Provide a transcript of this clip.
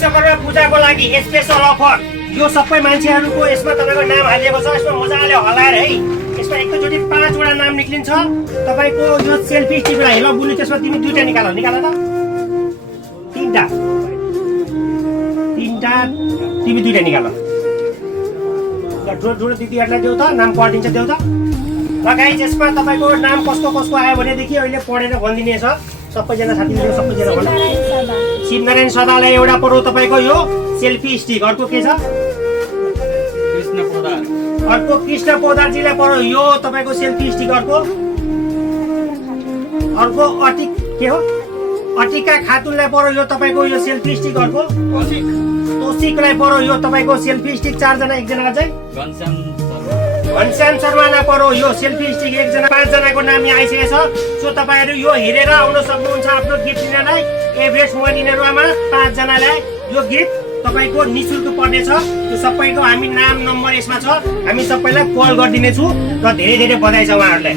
विश्वकर्मा पूजाको लागि special offer यो सबै मान्छेहरूको यसमा तपाईँको नाम हालिएको छ यसमा मजाले हलाएर है यसमा एकैचोटि 5 वटा नाम निक्लिन्छ तपाईँको यो सेल्फी स्टिकलाई हेलो बुलु त्यसमा तिमी 2टा निकाल त 3टा तिमी 2टा निकाल जोड दिदीहरूलाई देऊ त नाम पढिदिन्छ देऊ त ल गाइस यसमा तपाईँको नाम कसको आयो भनेदेखि अहिले पढेर भनिदिने छ सबैजना साथीहरू सबैजना भन्नु शिवनारायण सदालाई एउटा पढौ तपाईँको यो सेल्फी स्टिक अर्को के छ अर्को कृष्ण पोदारजीलाई पढौ यो तपाईँको सेल्फी स्टिक अर्को अटिक के हो अटिका खातुनलाई पढौ यो तपाईँको यो सेल्फी स्टिक अर्को तोसिकलाई पढौ यो तपाईँको सेल्फी स्टिक 4 जना एकजना चाहिँ घनश्याम शर्मालाई पढौ यो सेल्फी स्टिक 1 जना 5 जनाको नाम यहाँ आइसकेको छ सो तपाईँहरू यो हेरेर आउन सक्नुहुन्छ आफ्नो गिफ्ट लिनलाई एभरेस्ट मोइनिनेरुवामा 5 जनालाई यो गिफ्ट तपाईँको निशुल्क पर्नेछ त्यो सबैको हामी नाम नम्बर यसमा छ हामी सबैलाई कल गरिदिनेछु र धेरै धेरै बधाई छ उहाँहरूलाई।